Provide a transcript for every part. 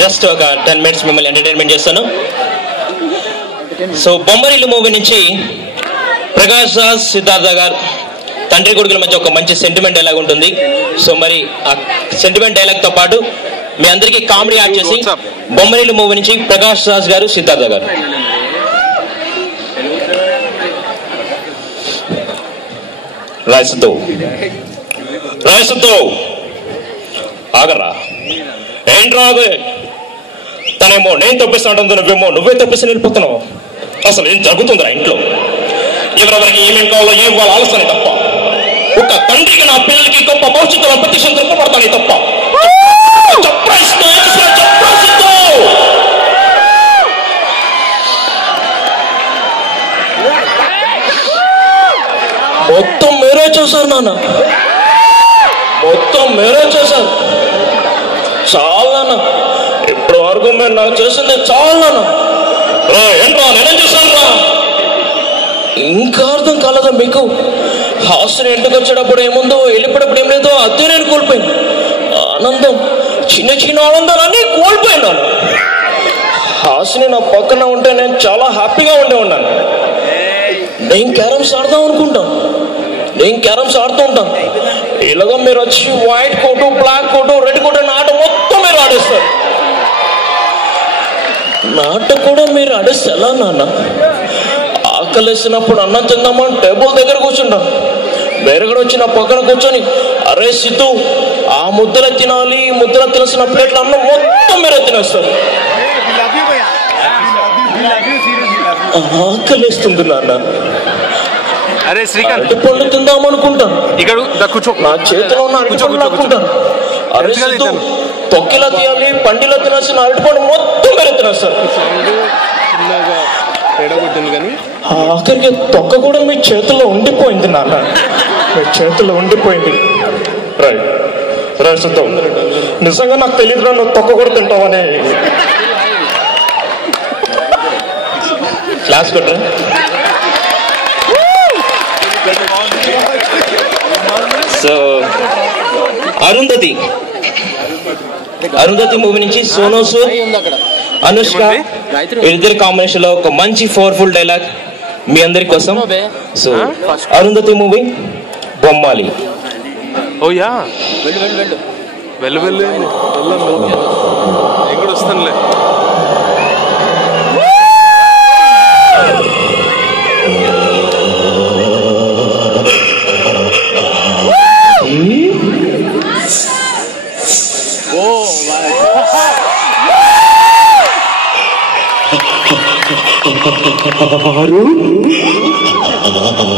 Just ఒక 10 minutes మిమ్మల్ని entertainment చేస్తాను. సో బొమ్మరిల్లు మూవీ నుంచి ప్రకాష్ రాజ్ సిద్ధార్థ గారు తండ్రి కొడుకుల మధ్య ఒక మంచి సెంటిమెంట్ డైలాగ్ ఉంటుంది. సో మరి ఆ సెంటిమెంట్ డైలాగ్ తో పాటు మీ అందరికీ కామెడీ యాడ్ చేసి బొమ్మరిల్లు మూవీ నుంచి ప్రకాష్ రాజ్ గారు సిద్ధార్థ గారు. రాయసుతో ఆగరా ఏంట్రా తనేమో నేను తప్పిస్తాంటో నువ్వేమో నువ్వే తప్పిస్తే వెళ్ళిపోతున్నావు. అసలు ఏం జరుగుతుందిరా ఇంట్లో? ఎవరెవరికి ఏమేం కావాలో ఏం వాళ్ళు ఆలోచన తప్ప ఒక తండ్రికి నా పిల్లలకి గొప్ప భవిష్యత్తులో ప్రతిష్టం దొరకబడతాను తప్ప మొత్తం మీరే చేశారు నాన్న, మొత్తం మీరే చేశారు. చాలా నాన్న, ఇప్పటి వరకు మీరు నాకు చేసింది చాలా నాన్న. ఏంట్రా నేనేం చేశాను రా? ఇంకా అర్థం కాలేదా మీకు? హాస్టల్ ఇంటికి వచ్చేటప్పుడు ఏముందో వెళ్ళిపోయేటప్పుడు ఏం లేదో అదే నేను కోల్పోయాను. ఆనందం, చిన్న చిన్న ఆనందాలన్నీ కోల్పోయినాను. హాస్టల్ నా పక్కన ఉంటే నేను చాలా హ్యాపీగా ఉండే ఉన్నాను. నేను క్యారమ్స్ ఆడదాం అనుకుంటాను, నేను క్యారమ్స్ ఆడుతూ ఉంటాను. ఇలాగా మీరు వచ్చి white coat, black coat, red coat ఆట మొత్తం మీరు ఆడేస్తారు. నాట కూడా మీరు ఆడేస్తే ఎలా నాన్న? ఆకలేసినప్పుడు అన్నం తిందామని టేబుల్ దగ్గర కూర్చుంటాను. వేరొకడు వచ్చి నా పక్కన కూర్చొని అరే సిద్ధు ఆ ముద్దలు తినాలి, ఈ ముద్దలు తినేసిన ప్లేట్ల అన్నం మొత్తం మీరే తినేస్తారు. ఆకలేస్తుంది నాన్న. అరే శ్రీకాంత్, అరటి పండు తిందామనుకుంటాను, నా చేతిలో ఉన్న అరటి పండు లాక్కుంటాను. అరే సిద్ధు తొక్కిలా తీయాలి, పండిలో తినాల్సిన అరటి పండు మొత్తం మీరే తినేస్తారు. ఆఖరికి తొక్క కూడా మీ చేతిలో ఉండిపోయింది నాన్న, మీ చేతిలో ఉండిపోయింది. రైట్ సిద్ధు, నిజంగా నాకు తెలియదురా నువ్వు తొక్క కూడా తింటావని. క్లాస్ కొట్టరా? సో అరుంధతి మూవీ నుంచి సోనూ సూద్, అనుష్క వీళ్ళిద్దరి కాంబినేషన్ లో ఒక మంచి పవర్ఫుల్ డైలాగ్ మీ అందరి కోసం. సో అరుంధతి మూవీ బొమ్మాలి. ఓయా వెళ్ళు వెళ్ళు ఎక్కడ వస్తానులే.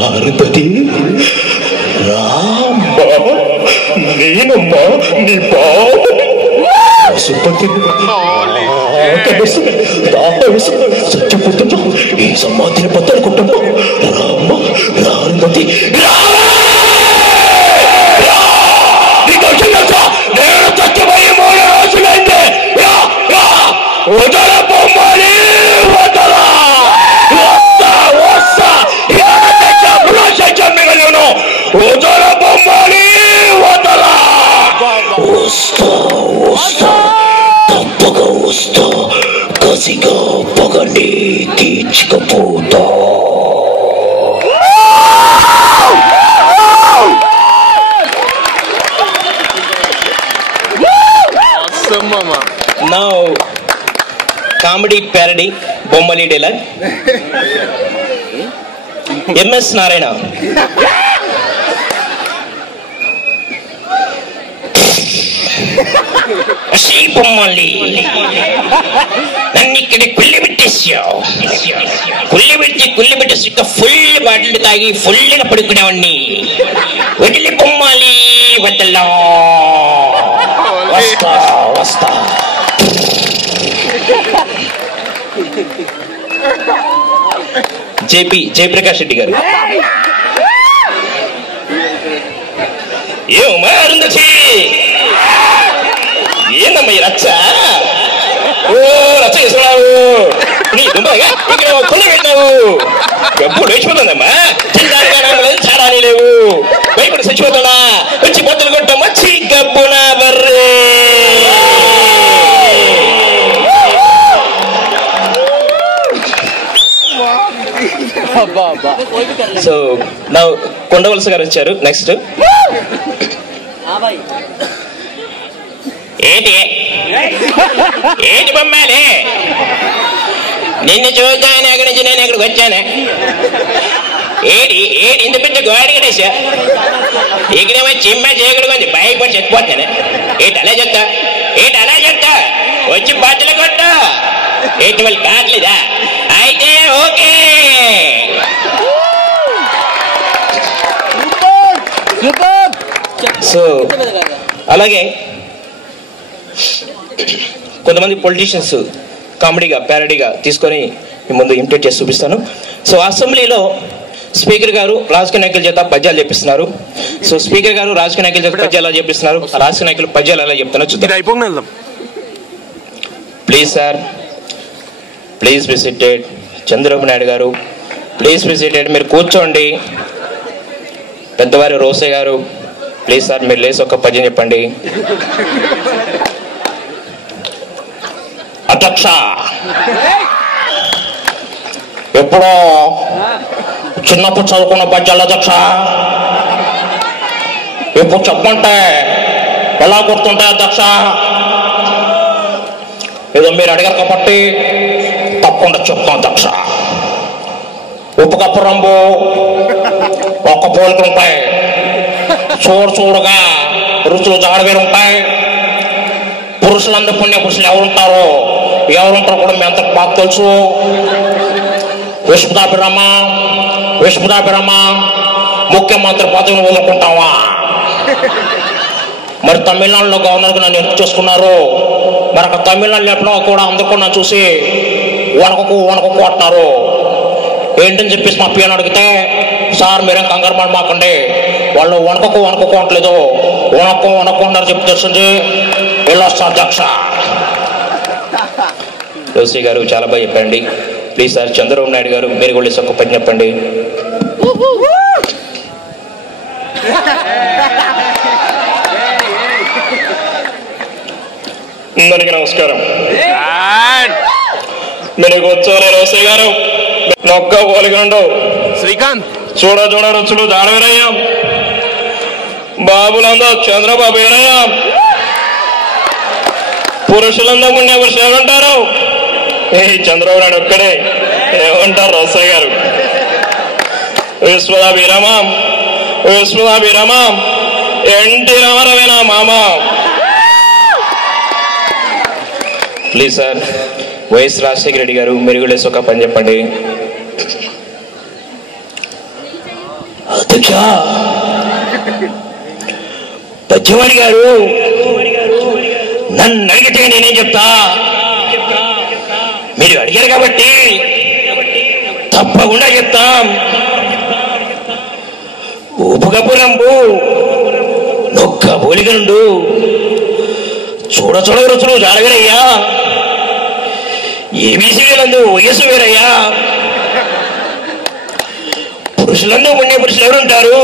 అరుంధతి రామ్మా, నేనమ్మా నీ బాబుపతి చచ్చిపోతున్నా, ఈ సమాధిని బద్దలుకుంటున్నా. రామ్మా అరుంధతి, నేను చచ్చిపోయి 3 రోజులైంది. వదల బొమ్మాలి, వదలా వదల బొమ్మాలి, వదలా. వస్తా తప్పగా వస్తా, కసిగా పగని తీర్చుకపోతా. Now comedy parody బొమ్మలి డైలాగ్. MS నారాయణ, బొమ్మలి నన్ను ఇక్కడ కుళ్ళి పెట్టేసావు. కుళ్ళి పెట్టేసి ఫుల్ బాటిల్ తాగి ఫుల్గా పడుకునేవాడిని. వదిలి బొమ్మాలి, వదలా. వస్తా జయప్రకాష్ రెడ్డి గారు. ఏమమ్మా అరుంధతి, ఏందమ్మా ఈ రచ్చ? రచ్చ చేస్తున్నావు నీ దుంపగా, ఇక్కడ కొల్లు పెట్టినావు. ఎప్పుడు లేచిపోతుందమ్మా, చాలా లేవు, భయపడి చచ్చిపోతాడా? వచ్చి బొత్తలు కొట్టమ్మా, గబ్బునా బర్రే. సో నా కొండవలస గారు వచ్చారు నెక్స్ట్. ఏంటి ఏంటి బొమ్మాలి, నిన్ను చూద్దామని అక్కడి నుంచి నేను ఇక్కడికి వచ్చాను. ఏడి ఏడి ఇంత పెద్ద గోడ కట్టేసా, ఇక్కడేమో చిమ్మ చేయకూడదు కొంచెం భయపడి చచ్చిపోతాను. ఏంటి అలా చెప్తా, ఏంటి అలా చెప్తా, వచ్చి బట్టలు కొట్ట. ఏంటి వాళ్ళు కావట్లేదా? అయితే ఓకే. సో అలాగే కొంతమంది పొలిటీషియన్స్ కామెడీగా ప్యారడీగా తీసుకొని మీ ముందు ఇమిటేట్ చేసి చూపిస్తాను. సో అసెంబ్లీలో స్పీకర్ గారు రాజకీయ నాయకుల చేత పద్యాలు చెప్పిస్తున్నారు. సో స్పీకర్ గారు రాజకీయ నాయకుల చేత పద్యాలు ఎలా చెప్పిస్తున్నారు, రాజకీయ నాయకులు పద్యాలు ఎలా చెప్తున్నారు చూద్దాం. Please sir, please be cited. Chandrababu Naidu గారు ప్లీజ్ బి సిటెడ్. మీరు కూర్చోండి. పెద్దవారు రోసే గారు ప్లీజ్ సార్ మీరు లేసి ఒక పద్యం చెప్పండి. అధ్యక్ష, ఎప్పుడో చిన్నప్పుడు చదువుకున్న పద్యాలు అధ్యక్ష, ఇప్పుడు చెప్పంటే ఎలా గుర్తుంటాయి అధ్యక్ష? ఏదో మీరు అడిగారు కాబట్టి తప్పకుండా చెప్తాం అధ్యక్ష. ఉప్పు కప్పు రంబు ఒక్క పోలికలు ఉంటాయి, చూడగా రుచులు జాడవేరు ఉంటాయి. పురుషులందరూ పుణ్య పురుషులు ఎవరుంటారో కూడా మీ అంతకు మాకు తెలుసు. విశ్వదాభిరామ ముఖ్యమంత్రి పదవిని వదులుకుంటావా? మరి తమిళనాడులో గవర్నర్గా నన్ను ఎంపిక చేసుకున్నారు. మరి అక్కడ తమిళనాడు లేపలో కూడా అందరూ కూడా నన్ను చూసి వణకకు అంటున్నారు. ఏంటని చెప్పేసి మా పియ్యను అడిగితే, సార్ మీరేం కంగారు పడి మాకండి, వాళ్ళు వణకకు అంటలేదు, వణకు అన్నారు చెప్పి తెలిసింది. వెళ్ళొస్తా అధ్యక్ష. రోసీ గారు చాలా బాగా చెప్పండి. ప్లీజ్ సార్ చంద్రబాబు నాయుడు గారు మీరు కూడా ఒక పని చెప్పండి. అందరికీ నమస్కారం. మీరు కూర్చోలే రోసీ గారు, నొక్క పోలికనుండు శ్రీకాంత్. చూడ రుచులు దాడవేరయ్యాం. బాబులందరూ చంద్రబాబు ఏరయ్యాం. పురుషులందరూ పుణ్య పురుషులు ఏమంటారు? ఏ చంద్రబాబు నాయుడు ఒక్కడే ఏమంటారు రోసే గారు? విశ్వదాభిరామం ఎన్టీ రామారావేన మామ. Please sir YS Rajasekhara Reddy గారు మీరు కూడా ఒక పని చెప్పండి. అధ్యక్ష, పద్యవాడి గారు నన్ను అడిగితే నేనేం చెప్తా? మీరు అడిగారు కాబట్టి తప్పకుండా చెప్తాం. ఉపకపురంబు నొక్క పోలికనుండు చూడ రుచులు జాడవేరయ్యా. ఏబీసీలందు వయస్సు వేరయ్యా. పురుషులందరూ పుణ్య పురుషులు ఎవరుంటారు?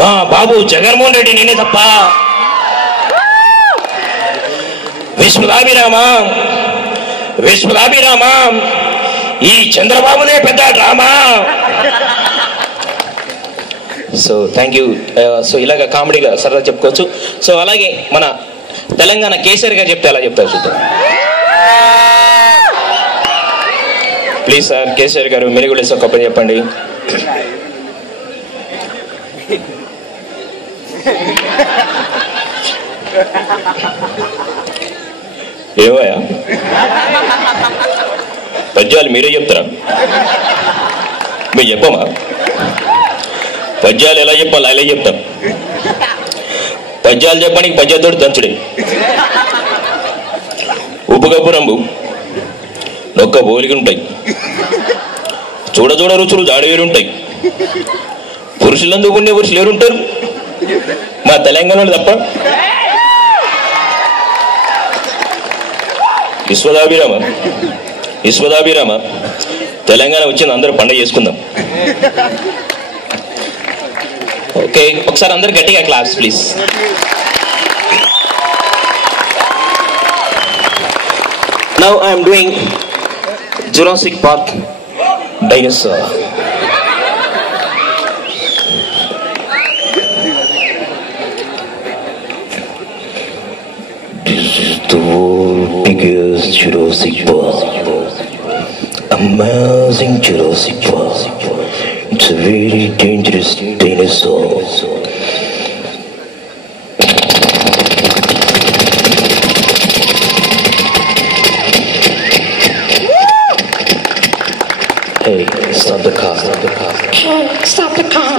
మా బాబు జగన్మోహన్ రెడ్డి నేనే తప్ప. విశ్వదాభిరామ ఈ చంద్రబాబుదే పెద్ద drama. So thank you. So ఇలాగ కామెడీగా సరదా చెప్పుకోవచ్చు. సో అలాగే మన తెలంగాణ కేసీఆర్ గారు చెప్తే అలా చెప్తారు చూద్దాం. ప్లీజ్ సార్ కేసీఆర్ గారు మీరు కూడా ఒక పని చెప్పండి. ఏమయ్యా పద్యాలు మీరే చెప్తారా? మీరు చెప్పమా? పద్యాలు ఎలా చెప్పాలి అలా చెప్తాం. పద్యాలు చెప్పడానికి పద్యాలతోటి దంచుడే. ఉపకపురంబు నొక్క పోలికలుంటాయి, చూడ రుచులు జాడవేరుంటాయి. పురుషులందరూ పుణ్య పురుషులు ఎవరుంటారు? మా తెలంగాణలో తప్ప. విశ్వదాభిరామ తెలంగాణ వచ్చింది, అందరూ పండుగ చేసుకుందాం. ఓకే, ఒకసారి అందరు గట్టిగా class please. Now I am doing Jurassic Park dinosaur. the world's biggest Jurassic Park. Amazing Jurassic Park. It's a very dangerous dinosaur. Hey, stop the car. Hey, stop the car.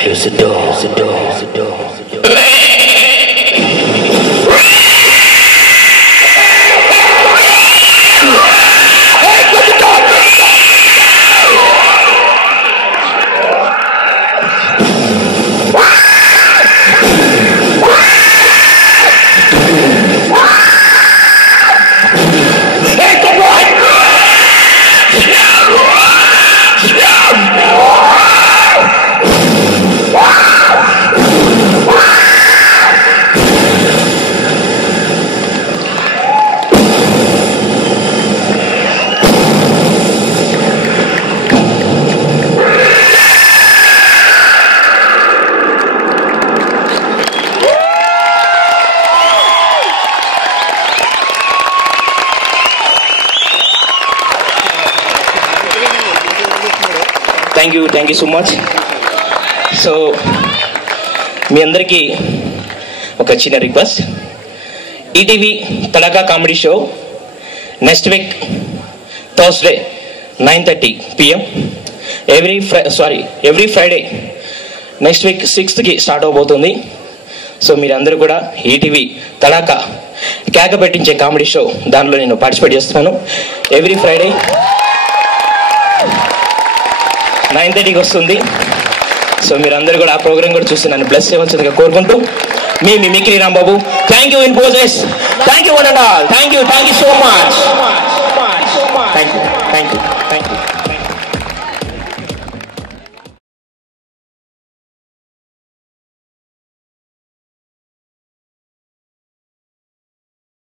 Close the door, the door, the door. Thank you so much. So మీ అందరికీ ఒక చిన్న request. ETV Tadka comedy show next week Thursday 9:30 PM every Friday next week 6th start అవబోతుంది. So మీరందరూ కూడా ETV తడాకా కేక పెట్టించే comedy show దాంట్లో నేను పార్టిసిపేట్ చేస్తున్నాను. ఎవ్రీ ఫ్రైడే 9:30 వస్తుంది. సో మీరందరూ కూడా ఆ ప్రోగ్రామ్ కూడా చూసి నన్ను బ్లెస్ చేయవలసిందిగా కోరుకుంటూ మీ mimicry Rambabu. Thank you in poses. Thank you one and all. Thank you so much. Thank you.